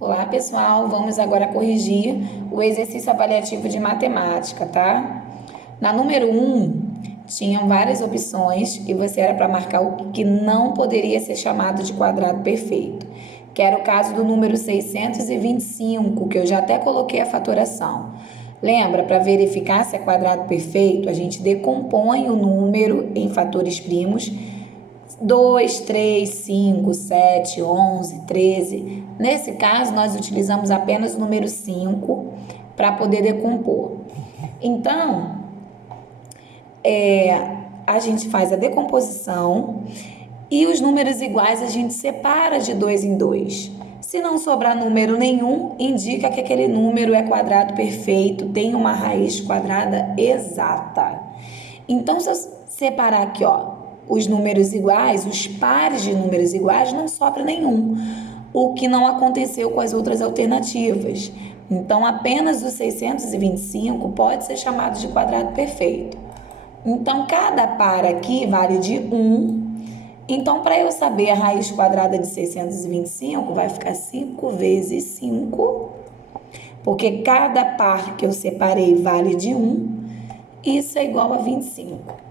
Olá, pessoal. Vamos agora corrigir o exercício avaliativo de matemática, tá? Na número 1, tinham várias opções e você era para marcar o que não poderia ser chamado de quadrado perfeito, que era o caso do número 625, que eu já até coloquei a fatoração. Lembra, para verificar se é quadrado perfeito, a gente decompõe o número em fatores primos 2, 3, 5, 7, 11, 13. Nesse caso, nós utilizamos apenas o número 5 para poder decompor. Então, a gente faz a decomposição e os números iguais a gente separa de 2 em 2. Se não sobrar número nenhum, indica que aquele número é quadrado perfeito, tem uma raiz quadrada exata. Então, se eu separar aqui, os números iguais, os pares de números iguais, não sobra nenhum, o que não aconteceu com as outras alternativas. Então, apenas o 625 pode ser chamado de quadrado perfeito. Então, cada par aqui vale de 1. Então, para eu saber a raiz quadrada de 625, vai ficar 5 vezes 5, porque cada par que eu separei vale de 1, isso é igual a 25.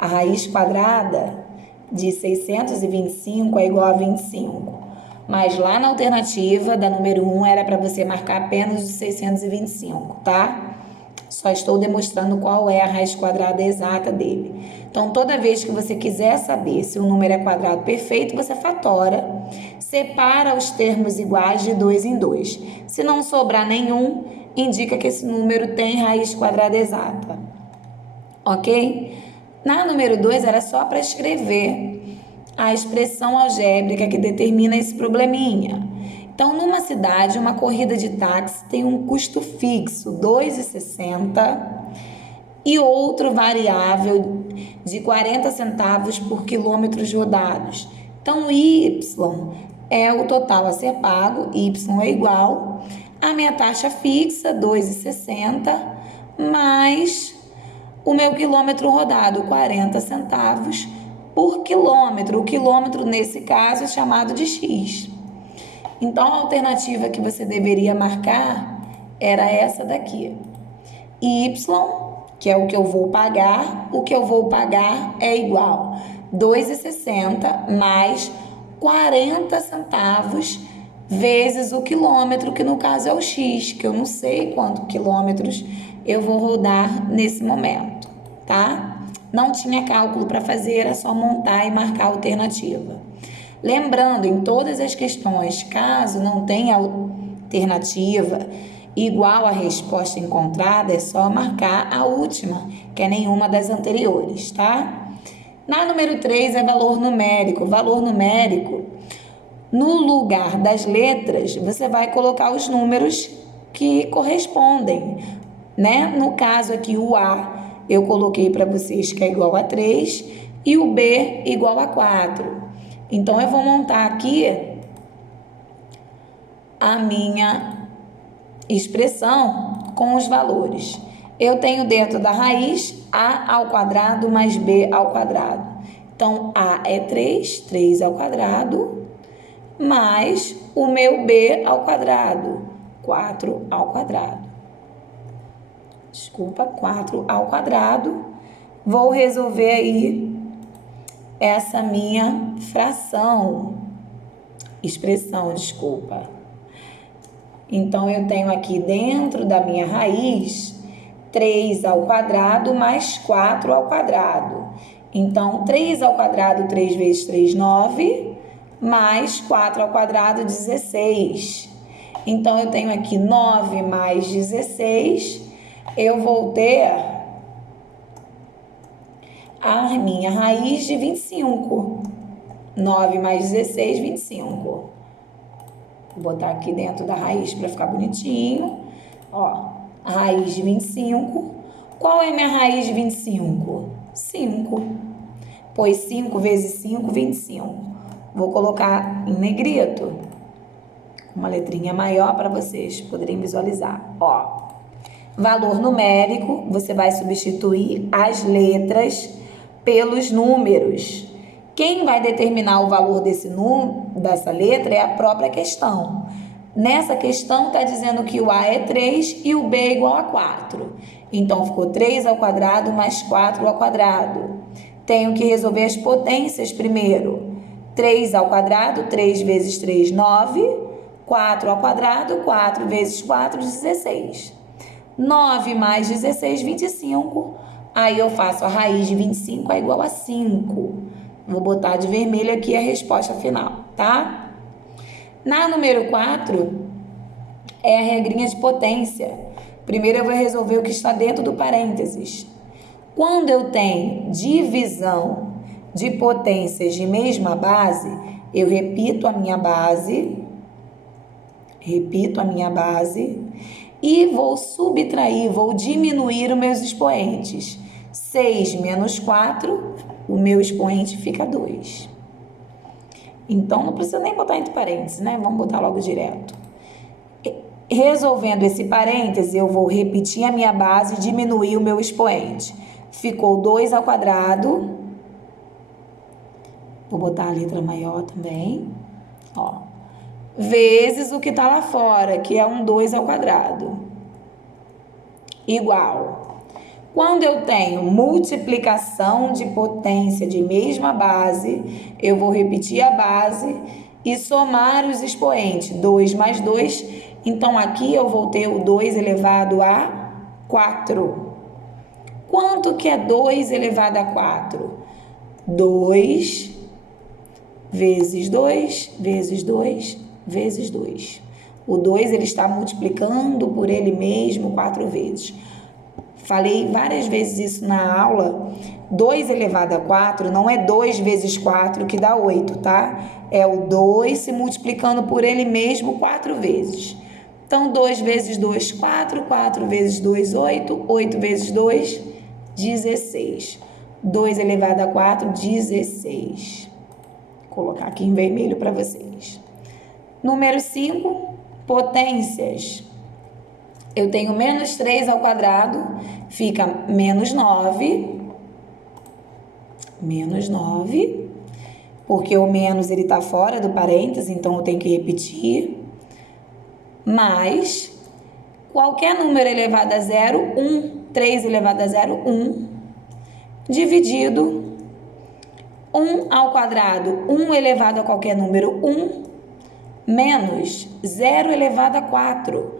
A raiz quadrada de 625 é igual a 25. Mas lá na alternativa da número 1 era para você marcar apenas o 625, tá? Só estou demonstrando qual é a raiz quadrada exata dele. Então, toda vez que você quiser saber se o número é quadrado perfeito, você fatora, separa os termos iguais de 2 em 2. Se não sobrar nenhum, indica que esse número tem raiz quadrada exata. Ok? Na número 2, era só para escrever a expressão algébrica que determina esse probleminha. Então, numa cidade, uma corrida de táxi tem um custo fixo, R$ 2,60, e outro variável de 40 centavos por quilômetros rodados. Então, Y é o total a ser pago, Y é igual a minha taxa fixa, R$ 2,60, mais o meu quilômetro rodado, 40 centavos por quilômetro. O quilômetro, nesse caso, é chamado de X. Então, a alternativa que você deveria marcar era essa daqui. Y, que é o que eu vou pagar, o que eu vou pagar é igual a 2,60 mais 40 centavos vezes o quilômetro, que no caso é o X, que eu não sei quantos quilômetros eu vou rodar nesse momento, tá? Não tinha cálculo para fazer, era só montar e marcar a alternativa. Lembrando, em todas as questões, caso não tenha alternativa igual à resposta encontrada, é só marcar a última, que é nenhuma das anteriores, tá? Na número 3 é valor numérico. Valor numérico, no lugar das letras, você vai colocar os números que correspondem, né? No caso aqui, o A, eu coloquei para vocês que é igual a 3 e o B igual a 4. Então, eu vou montar aqui a minha expressão com os valores. Eu tenho dentro da raiz A ao quadrado mais B ao quadrado. Então, A é 3, 3 ao quadrado, mais o meu B ao quadrado, 4 ao quadrado. Desculpa, 4 ao quadrado. Vou resolver aí essa minha expressão. Então, eu tenho aqui dentro da minha raiz 3 ao quadrado mais 4 ao quadrado. Então, 3 ao quadrado, 3 vezes 3, 9, mais 4 ao quadrado, 16. Então, eu tenho aqui 9 mais 16, eu vou ter a minha raiz de 25. 9 mais 16, 25. Vou botar aqui dentro da raiz para ficar bonitinho. A raiz de 25. Qual é a minha raiz de 25? 5. Pois 5 vezes 5, 25. Vou colocar em negrito, uma letrinha maior para vocês poderem visualizar. Valor numérico, você vai substituir as letras pelos números. Quem vai determinar o valor dessa letra é a própria questão. Nessa questão está dizendo que o A é 3 e o B é igual a 4. Então, ficou 3 ao quadrado mais 4 ao quadrado. Tenho que resolver as potências primeiro. 3 ao quadrado, 3 vezes 3, 9. 4 ao quadrado, 4 vezes 4, 16. 9 mais 16, 25. Aí eu faço a raiz de 25 é igual a 5. Vou botar de vermelho aqui a resposta final, tá? Na número 4, é a regrinha de potência. Primeiro eu vou resolver o que está dentro do parênteses. Quando eu tenho divisão de potências de mesma base, eu repito a minha base e vou subtrair, vou diminuir os meus expoentes. 6 menos 4, o meu expoente fica 2. Então, não precisa nem botar entre parênteses, né? Vamos botar logo direto. Resolvendo esse parêntese, eu vou repetir a minha base e diminuir o meu expoente. Ficou 2 ao quadrado. Vou botar a letra maior também. Ó. Vezes o que está lá fora, que é um 2 ao quadrado. Igual. Quando eu tenho multiplicação de potência de mesma base, eu vou repetir a base e somar os expoentes. 2 mais 2. Então, aqui eu vou ter o 2 elevado a 4. Quanto que é 2 elevado a 4? 2 vezes 2, vezes 2, vezes 2. O 2 ele está multiplicando por ele mesmo 4 vezes. Falei várias vezes isso na aula. 2 elevado a 4 não é 2 vezes 4 que dá 8, tá? É o 2 se multiplicando por ele mesmo 4 vezes. Então, 2 vezes 2, 4. 4 vezes 2, 8. 8 vezes 2, 16. 2 elevado a 4, 16. Vou colocar aqui em vermelho para vocês. Número 5, potências. Eu tenho menos 3 ao quadrado, fica menos 9. Menos 9. Porque o menos ele está fora do parênteses, então eu tenho que repetir. Mais qualquer número elevado a 0, 1. 3 elevado a 0, 1. Dividido 1 ao quadrado, 1 elevado a qualquer número, 1. Menos 0 elevado a 4.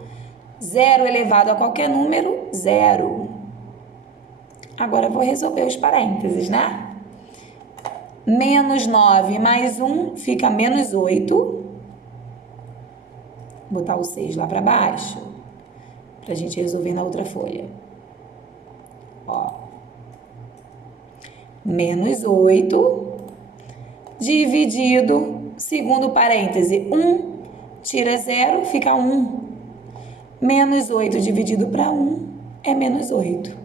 0 elevado a qualquer número, 0. Agora eu vou resolver os parênteses, né? Menos 9 mais 1 fica menos 8. Vou botar o 6 lá para baixo, para a gente resolver na outra folha. Ó. Menos 8, dividido, segundo parêntese, 1, tira 0, fica 1. Menos 8 dividido para 1 é menos 8.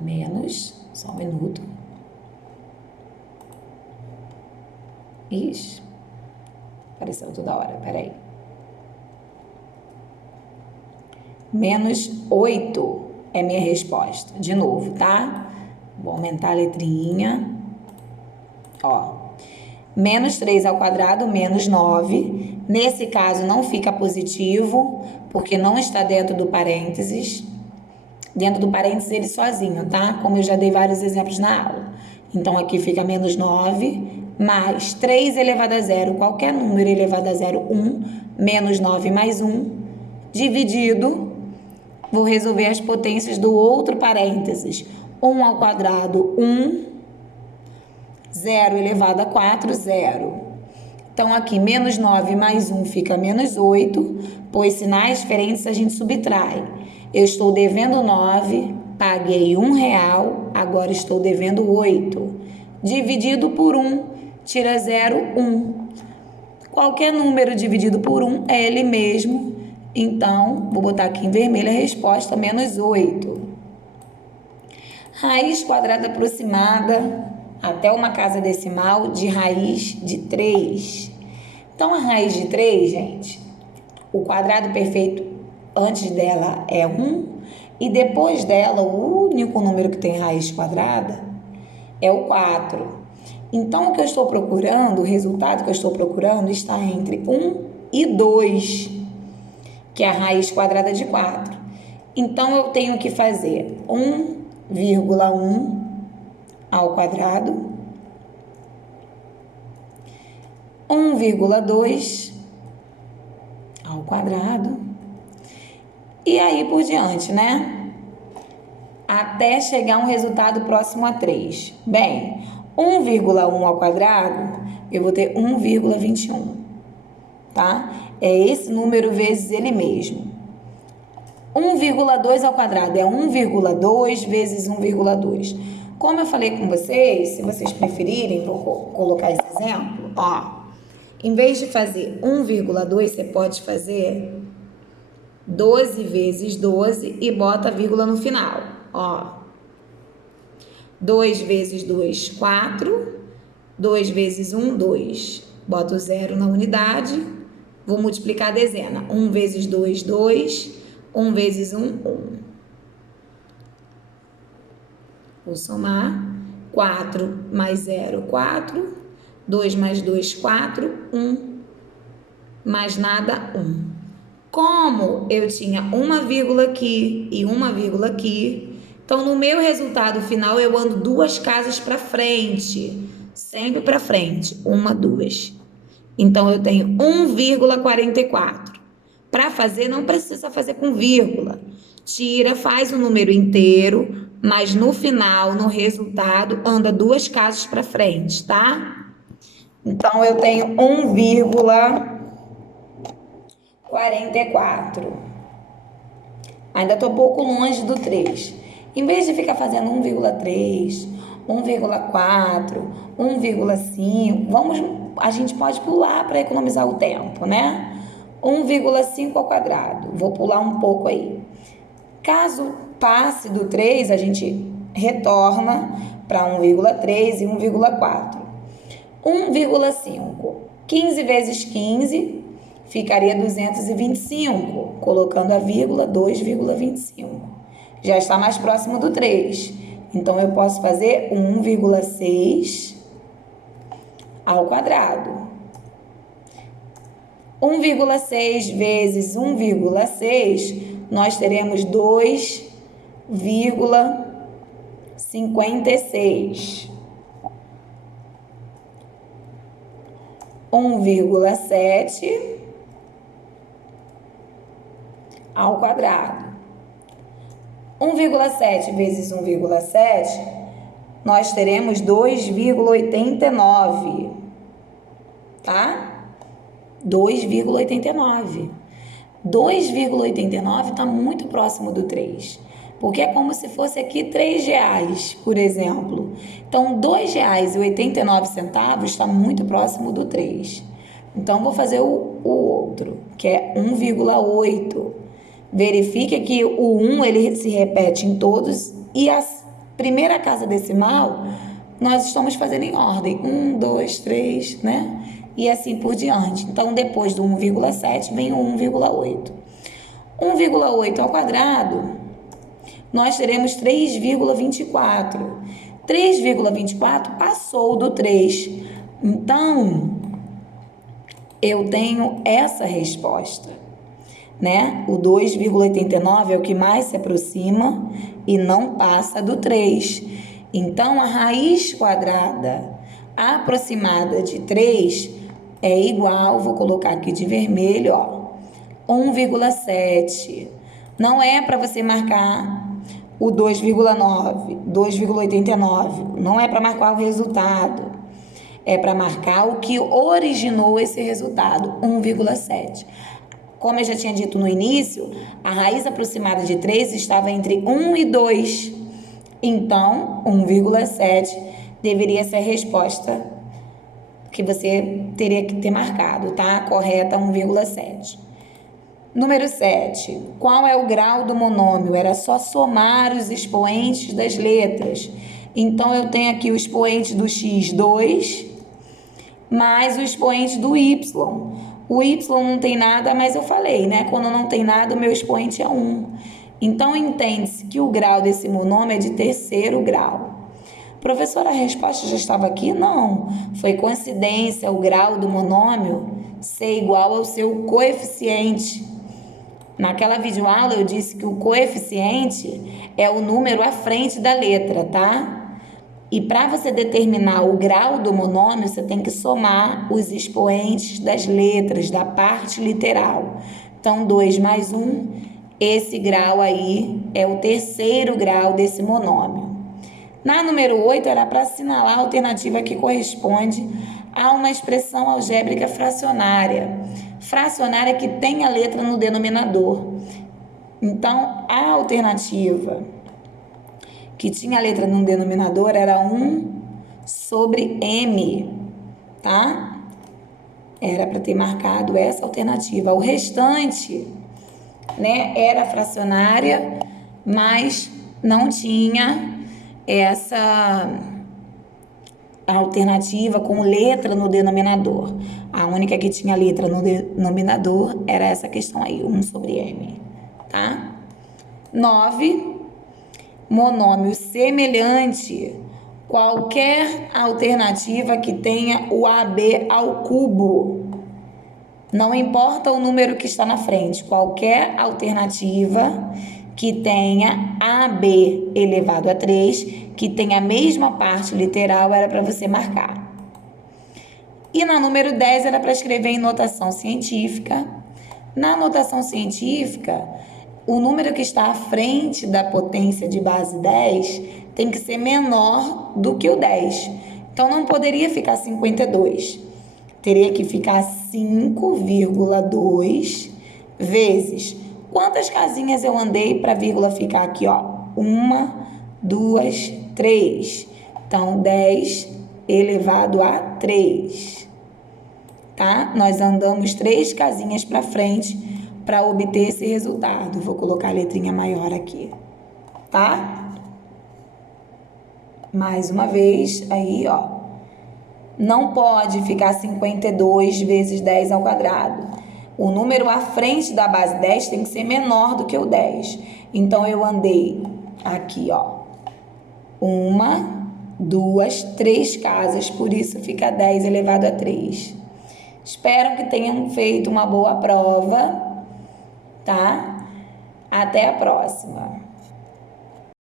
Menos, só um minuto. Ixi, apareceu toda hora, peraí. Menos 8 é minha resposta. De novo, tá? Vou aumentar a letrinha. Ó. Menos 3 ao quadrado, menos 9. Nesse caso, não fica positivo, porque não está dentro do parênteses. Dentro do parênteses, ele sozinho, tá? Como eu já dei vários exemplos na aula. Então, aqui fica menos 9, mais 3 elevado a 0, qualquer número elevado a 0, 1, menos 9 mais 1, dividido, vou resolver as potências do outro parênteses. 1 ao quadrado, 1, 0 elevado a 4, 0. Então, aqui, menos 9 mais 1 fica menos 8, pois sinais diferentes a gente subtrai. Eu estou devendo 9, paguei R$1, agora estou devendo 8. Dividido por 1, tira 0, 1. Qualquer número dividido por 1 é ele mesmo. Então, vou botar aqui em vermelho a resposta, menos 8. Raiz quadrada aproximada até uma casa decimal de raiz de 3. Então, a raiz de 3, gente, o quadrado perfeito antes dela é 1 e depois dela o único número que tem raiz quadrada é o 4. Então, o que eu estou procurando, o resultado que eu estou procurando está entre 1 e 2, que é a raiz quadrada de 4. Então, eu tenho que fazer 1,1 ao quadrado, 1,2 ao quadrado, e aí por diante, né? Até chegar a um resultado próximo a 3. Bem, 1,1 ao quadrado, eu vou ter 1,21, tá? É esse número vezes ele mesmo. 1,2 ao quadrado é 1,2 vezes 1,2. Como eu falei com vocês, se vocês preferirem, vou colocar esse exemplo, ó. Em vez de fazer 1,2, você pode fazer 12 vezes 12 e bota a vírgula no final, ó. 2 vezes 2, 4. 2 vezes 1, 2. Bota o zero na unidade. Vou multiplicar a dezena. 1 vezes 2, 2. 1 vezes 1, 1. Vou somar. 4 mais 0, 4. 2 mais 2, 4. 1. Mais nada, 1. Como eu tinha uma vírgula aqui e uma vírgula aqui, então no meu resultado final eu ando 2 casas para frente. Sempre para frente. 1, 2. Então eu tenho 1,44. Para fazer, não precisa fazer com vírgula. Tira, faz o número inteiro, mas no final, no resultado, anda 2 casas para frente, tá? Então, eu tenho 1,44. Ainda estou um pouco longe do 3. Em vez de ficar fazendo 1,3, 1,4, 1,5, a gente pode pular para economizar o tempo, né? 1,5 ao quadrado. Vou pular um pouco aí. Caso passe do 3, a gente retorna para 1,3 e 1,4. 1,5. 15 vezes 15 ficaria 225. Colocando a vírgula, 2,25. Já está mais próximo do 3. Então, eu posso fazer 1,6 ao quadrado. 1,6 vezes 1,6, nós teremos 2,56. 1,7 ao quadrado. 1,7 vezes 1,7, nós teremos 2,89, tá? 2,89. 2,89 está muito próximo do 3, porque é como se fosse aqui R$3, por exemplo. Então, R$2,89 está muito próximo do 3. Então, vou fazer o outro, que é 1,8. Verifique que o 1 ele se repete em todos e a primeira casa decimal nós estamos fazendo em ordem. 1, 2, 3, né? E assim por diante. Então, depois do 1,7 vem o 1,8. 1,8 ao quadrado, nós teremos 3,24. 3,24 passou do 3. Então, eu tenho essa resposta, né? O 2,89 é o que mais se aproxima e não passa do 3. Então, a raiz quadrada aproximada de 3 é igual, vou colocar aqui de vermelho, ó, 1,7. Não é para você marcar o 2,9, 2,89. Não é para marcar o resultado. É para marcar o que originou esse resultado, 1,7. Como eu já tinha dito no início, a raiz aproximada de 3 estava entre 1 e 2. Então, 1,7 deveria ser a resposta que você teria que ter marcado, tá? Correta, 1,7. Número 7. Qual é o grau do monômio? Era só somar os expoentes das letras. Então, eu tenho aqui o expoente do x2 mais o expoente do y. O y não tem nada, mas eu falei, né? Quando não tem nada, o meu expoente é 1. Então, entende-se que o grau desse monômio é de terceiro grau. Professora, a resposta já estava aqui? Não. Foi coincidência o grau do monômio ser igual ao seu coeficiente. Naquela videoaula eu disse que o coeficiente é o número à frente da letra, tá? E para você determinar o grau do monômio, você tem que somar os expoentes das letras, da parte literal. Então, 2 mais 1, esse grau aí é o terceiro grau desse monômio. Na número 8, era para assinalar a alternativa que corresponde a uma expressão algébrica fracionária. Fracionária que tem a letra no denominador. Então, a alternativa que tinha a letra no denominador era 1 sobre m, tá? Era para ter marcado essa alternativa. O restante, né, era fracionária, mas não tinha essa alternativa com letra no denominador. A única que tinha letra no denominador era essa questão aí, 1 sobre m, tá? 9. Monômio semelhante. Qualquer alternativa que tenha o AB ao cubo. Não importa o número que está na frente. Qualquer alternativa que tenha AB elevado a 3, que tenha a mesma parte literal, era para você marcar. E na número 10 era para escrever em notação científica. Na notação científica, o número que está à frente da potência de base 10 tem que ser menor do que o 10. Então, não poderia ficar 52. Teria que ficar 5,2 vezes. Quantas casinhas eu andei para a vírgula ficar aqui, ó? 1, 2, 3. Então, 10 elevado a 3. Tá? Nós andamos 3 casinhas para frente para obter esse resultado. Vou colocar a letrinha maior aqui, tá? Mais uma vez, aí, ó. Não pode ficar 52 vezes 10 ao quadrado. O número à frente da base 10 tem que ser menor do que o 10. Então, eu andei aqui, ó. 1, 2, 3 casas, por isso fica 10 elevado a 3. Espero que tenham feito uma boa prova, tá? Até a próxima.